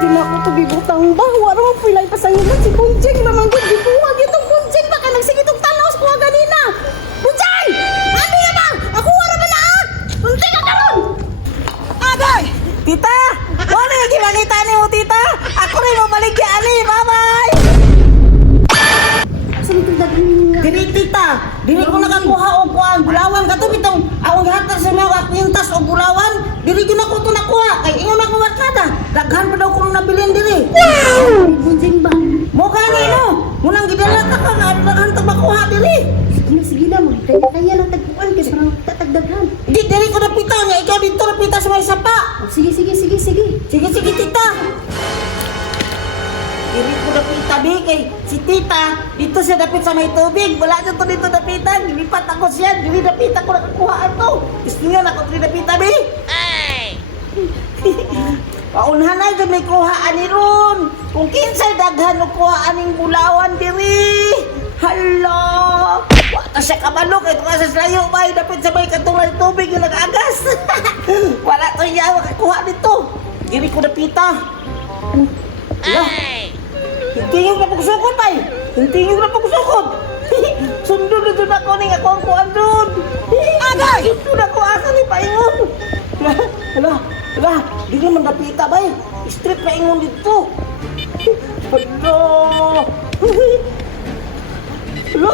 din ako to gibutang ba. Wala mo pilay pa sa inyo si Bunjing naman gid gikuha gitong Bunjing baka nagsigitong tanaw ko ganina. Bunjing! Ano na bang? Ako wala ba na? Bunjing ka karon. Agay! Tita! Wala yung ginangita ni mo, tita! Ako rin mabaligya, ani! Bye-bye! Dili, tita! Dili ko nakakuha o kuhaan. Bulawan ka to, bitong akong gata sa mga kwintas o bulawan. Dili ko na ko ito nakuha. Kaya ingon ako warkada. Daghan pa daw kung nabilin dili. Wow! Bunjing ba? Mukha na ino! Munang gidala ka ka, daghan ito makuha dili. Sige na, magkaya lang tagpuan kasi parang tatagdaghan. Di, dili ko napita niya. Ikaw dito napita sa may sapa. Sige. Sige, tita. Dili ko napita, Bi. Kay si tita, dito siya dapit sa may tubig. Wala dyan to dito napitan. Dilipat ako siya. Dili napita ko nakakuhaan to. Gusto niya na kung dili napita, Bi. Ay! Paunhan na dyan may kuhaan ni Ron. Kung kinsay daghan o kuhaan ng bulawan, diri. Hala! Wata siya kabalok. Ito ka sa slayo ba? Dapit sa may katulad tubig yung nag-agas. Wala to niya. Makakuha dito. Diri ko napita. Hala! Hintingin ko na pagsukod ba? Hintingin ko na pagsukod. Sundo na doon ako ning ako ang kuhaan doon. Agay! Sundo na ko asa ni paingon. Hala! Di naman napita ba? Straight paingon dito. Hala! Hala!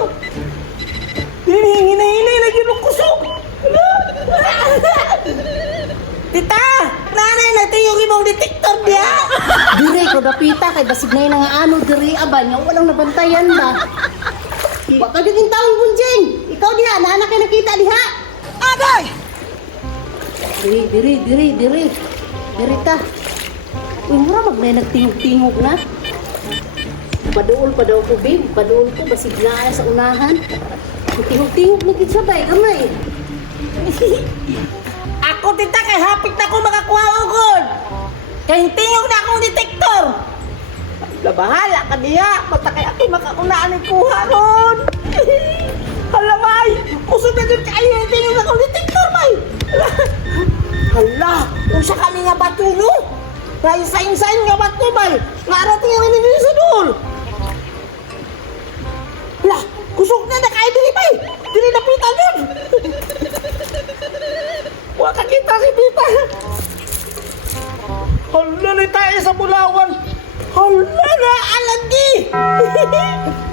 Hinahilay lagi ng kusog! Hala! Tita! Nanay natin yung imong detektor niya! Dire ko napita kay basig na yun nga ano dire abal nga walang nabantayan ba? Baka din taong Bunjing! Ikaw diha, naanak kayo nakita diha! Agay! Dire ta! Uy, mura mag na nagtingog-tingog na. Paduol pa daw ko, babe. Paduol ko, basig na sa unahan. Tingog-tingog na din sabay, gamay. Ako, tita, kay hapit na ko makakuha ugod. Kay tingog na akong detektor. Bahala ka diya. Basta kay ako makakunaan ng kuha ron. Halamay, kusog na dyan kayo yung tingog na akong detektor, may. Hala, kung siya kami nga bato, no? Kaya sain-sain nga bato, may. Ngarating yung minigil sa doon. Lah, kusog na kayo dili, may. Dili napitan yun. Huwag ka kita si Tita. Hala na tayo sa Bulawan. Hala na, alagi.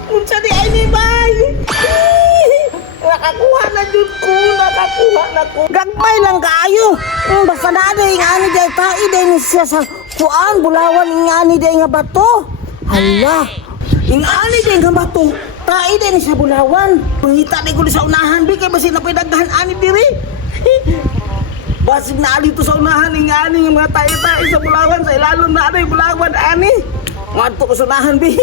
Unsa di ay ni bay. Nakakuha na dyan ko. Nakakuha na ko. Gagmay lang kayo. Basta na yung ani day tayo day ni siya sa kuan. Bulawan yung ani day nga bato. Hala. Yung ani day nga bato. Tayo day ni sa Bulawan. Pangita day ko sa unahan. Bi kay basin na pinagdahan ani diri. Basig na alito sa unahan ng ani ng mga tayo-tayo sa Bulawan. Sa ilalong na ano yung Bulawan, ani. Ngadto ko sa unahan, Bi.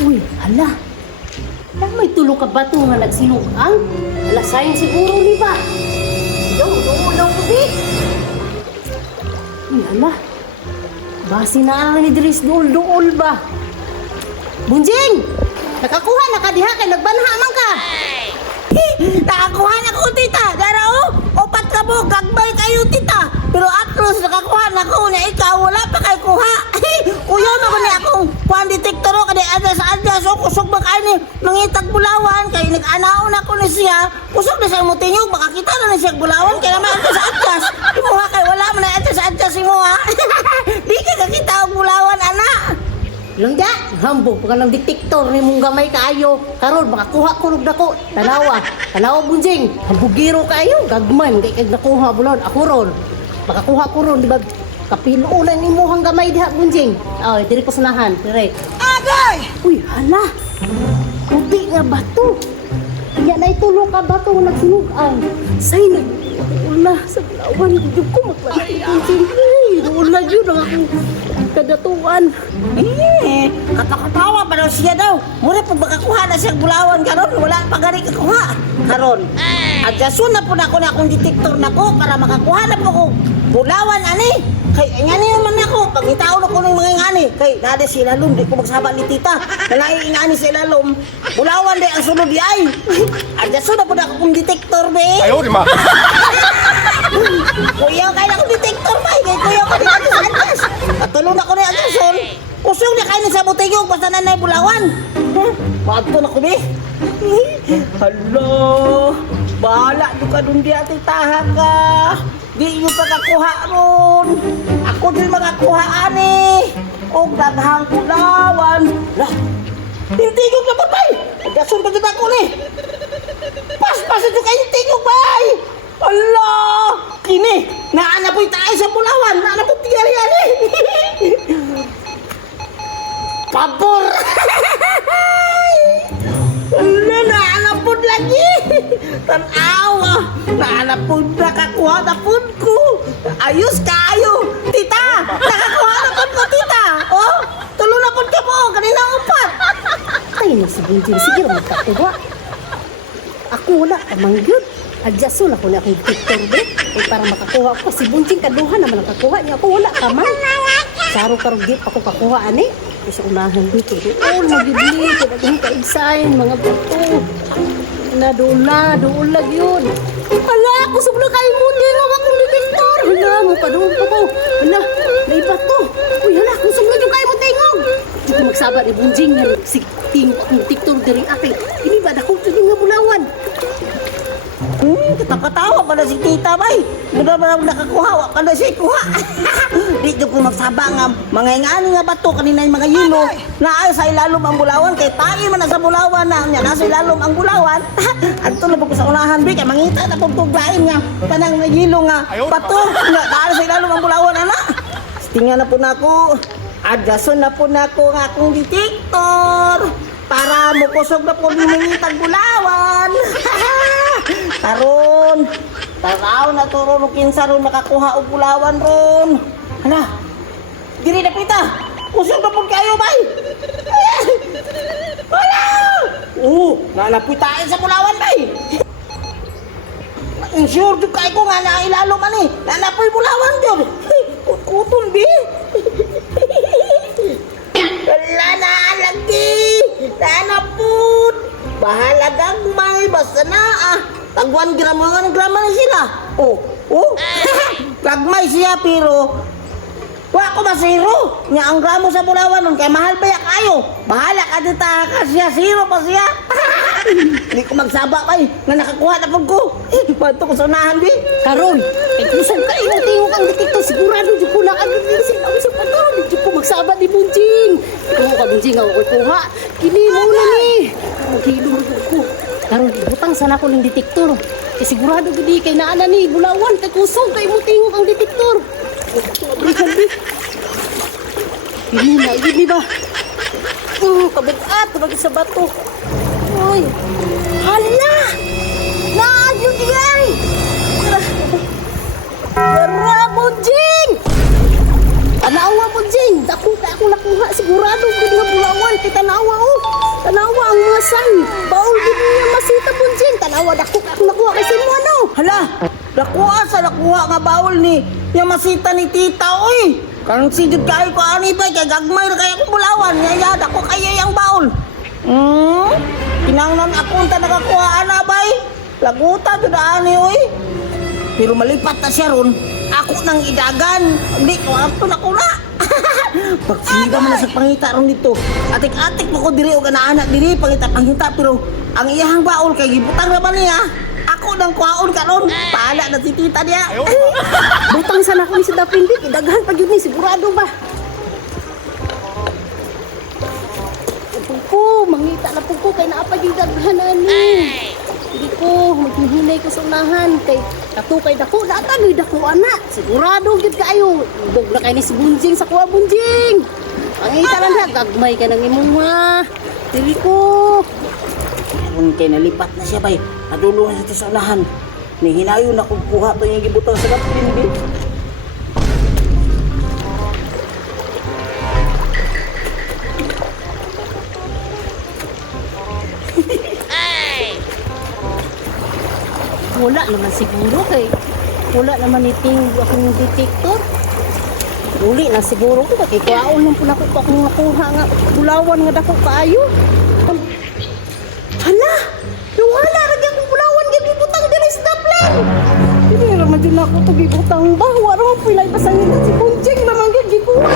Uy, hala. Bakit may tulo ka ba ito nga nagsinugang? Hala, sayang siguro, di ba? Daw ko, Bi. Uy, hala. Basi na ang ni Dries dool ba? Bunjing! Nakakuha na ka diha kay nagbanha man ka. Nakakuha na ko, tita. Garao, opat ka po. Gagbay kayo, tita. Pero atlos, nakakuha na ko na ikaw. Wala pa kayo kuha. Kuya na ko niya akong kuhan detektoro. Kaya adas. So, kusog ba kayo ni mangitag Bulawan. Kaya nag-anaon ako na siya. Kusog na siya mo tinyog. Baka kita na siya Bulawan. Kaya naman adas sa adas. Imuha kayo. Wala mo na adas sa adas imuha. Di ka kakita ang Bulawan, anak. Langga, hambo, pagka ng detektor ni mong gamay kaayo. Karon, makakuha ko na ko. Tanawa Bunjing. Hambugiro kaayo, gagman. Kaya nakuha bulon, ako ron. Makakuha ko ron, di ba? Kapinuulan ni mo hang gamay diha, Bunjing. Oh, diri ko sunahan, dire. Agay! Uy, hala. Kubi nga bato. Kaya na itulo ka bato nga nagsinugan. Say, nag-uula sa Bulawan. Hindi ko magpalaki. Doon na yun ang akong kadatuan. Katakatawa pa daw siya daw. Muna pag makakuha na siyang Bulawan karon, wala pa gani kakuha karon. Adyasun na po na ako na akong detektor na ko para makakuha na po ko Bulawan, ani. Kay ngani naman ako, pag itaon ako ng mga ngani. Kay nada si Ilalom, di ko magsaba ni tita. Nalai ngani si Ilalom. Bulawan di ang sulod di ay. Adyasun na po na akong detektor, be. Ayaw, di ma. Kuya, kaya akong detektor, bay. Kay kuya ka talon ako na Jason. Kusog na kainin sa butigong basta na bulawan. Bato na ko be. Hello. Bahala do ka dun di ati taha ka. Di yung pagkakuha ron. Ako din makakuha ani. O daghang bulawan. Lah. Tingog na ba bay? Jason pa kita ko ni. Pas ito kayo tingog bay. Allah! Kini, naanapoy tayo sa Bulawan. Naanapoy tigari-ari. Pabor! Allah, naanapod lagi. Tanawa. Naanapod na kakuha na pod ko. Ayos kayo. Tita, nakakuha na pod ko, tita. Oh, tulo na pod ka po. Kanina upat. Ay, nasibunjin. Sige, magkakuha. Ako wala, kamangyod. Adjuston ako na akong picture be. Para makakuha ko. Si Bunjing kaduha naman nakakuha niya. Ako wala ka man. Saro karong gip ako kakuha ani. Kasi unahan dito. Doon magibli. Kaya ka-exsign. Mga bato. Doon lang yun. Hala, ako subla kayo mo. Hindi lang akong detektor. Hala, mapadoon ko ko. Hala, may bato. Uy, hala, kung subla yung kayo mo tingog. Hindi ko magsaba ni Bunjing. Si tingog akong tiktor diri ate. Hindi ba dako ito nga Bulawan? Katakatawa pa na si tita bay. Muna ba nakakuha? Ka na siya kuha. Dito ko magsaba nga mga ingani nga bato kanina yung mga yelo. Naay sa ilalom ang Bulawan. Kay tayo man na sa Bulawan na. Nasa ilalom ang Bulawan. Adto na po ko sa unahan bay. Kaya mangita na pong tuglain nga. Kanang yelo nga bato. Naay sa ilalom ang Bulawan ana. Tingnan na po na ako. Adjason na po na ako nga akong detektor. Para mo kusog na po miningitag Bulawan. Karon, taraw na to ron, kinsa ron nakakuha og Bulawan ron. Hala, diri na pita. Kusog na po kayo, bay. Wala! Nalapoy tayo sa Bulawan, bay. Insure dito kayo ko nga nailalo man eh. Nalapoy Bulawan dyan. Kutol, bi. Wala na, lagi. Nanapod. Bahala gagmay, basta na ah. Tag 1 gram na sila. Gagmay siya pero wa ko masiro. Nya ang gramo sa Bulawan nun kay mahal ba ya kayo? Bahala ka dita ka siya, zero pa siya. Hindi ko magsaba kay nga nakakuha na pag ko. Bato ko sa unahan bi. Karon, isan ka tingog ang detektor sigurado di ko na ano din ang sa panon. Di ko magsaba ni Bunjing. Ikaw ka Bunjing ako kuha. Kini mo na ni. Maghilo ko. Karon butang sana ko ng detektor. Kay sigurado gudi kay naana ni Bulawan kay kusog kay mo tingog ang detektor. Bisan bi. Ini ba? Kabugat bagi sa bato. Oy. Hala! Naagyo diyan! Gara, Bunjing! Tanawa, Bunjing! Dako ka ako nakuha. Sigurado, gud nga Bulawan. Kay tanawa, oh. Tanawa ang mga sang. Baul gud niya masita, Bunjing. Tanawa, dako ka ako nakuha. Kasi mo, ano? Hala, nakuha sa nakuha nga bawol ni yung masita ni tita, oy. Karang sijud kayo ko ani ba, kay gagmay na kaya kong Bulawan. Yaya, dako kayo yung bawol. Kinangnan akong ta nakakuha na bay. Laguta to ani oy. Pero malipat na siya ron. Ako nang idagan. Hindi ko apto na kuna. Pagsiga man na sa pangita ron dito. Atik-atik mo ko diri o ganaanak diri pangita pero ang iyahang baol kay gibutang naman niya. Ako nang kuhaon karon. Paala na si tita niya. Butang sana ko ni sa dapindi. Idaghan pa yun ni. Sigurado ba? Ko, mangita na po ko kay naapag yung daghanan ni. Hindi ko, maghihinay ko sa unahan kay katukay dako, natanoy dako anak. Sigurado gid kayo. Bog na kay ni si Bunjing sa kuha Bunjing. Mangita lang na, gagmay ka nang imuha. Dili ko. Kung kay nalipat na siya bay, nadulungan siya sa unahan. Ni hinayo na kung kuha to yung gibutang sa dapin. Wala naman siguro kay wala naman iting akong detektor. Uli na siguro ko kay kuhaon lang pula ko akong nakuha nga Bulawan nga dako kaayo. Hala, wala ra gyud Bulawan gyud ibutang diri sa daplan. Hindi ra man gyud ako to gibutang ba. Wala ra man pila pasangin si Bunjing naman gyud gikuha.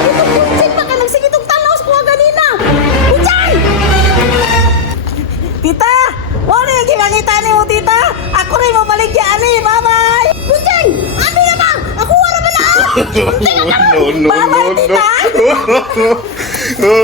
Tita! Wala yung ginangita ni mo, tita! Ako rin mabaligya, ani! Bye-bye! Bunjing! Abi na ba? Ako wala ba na? No, no, no, Bye-bye, no, tita! no.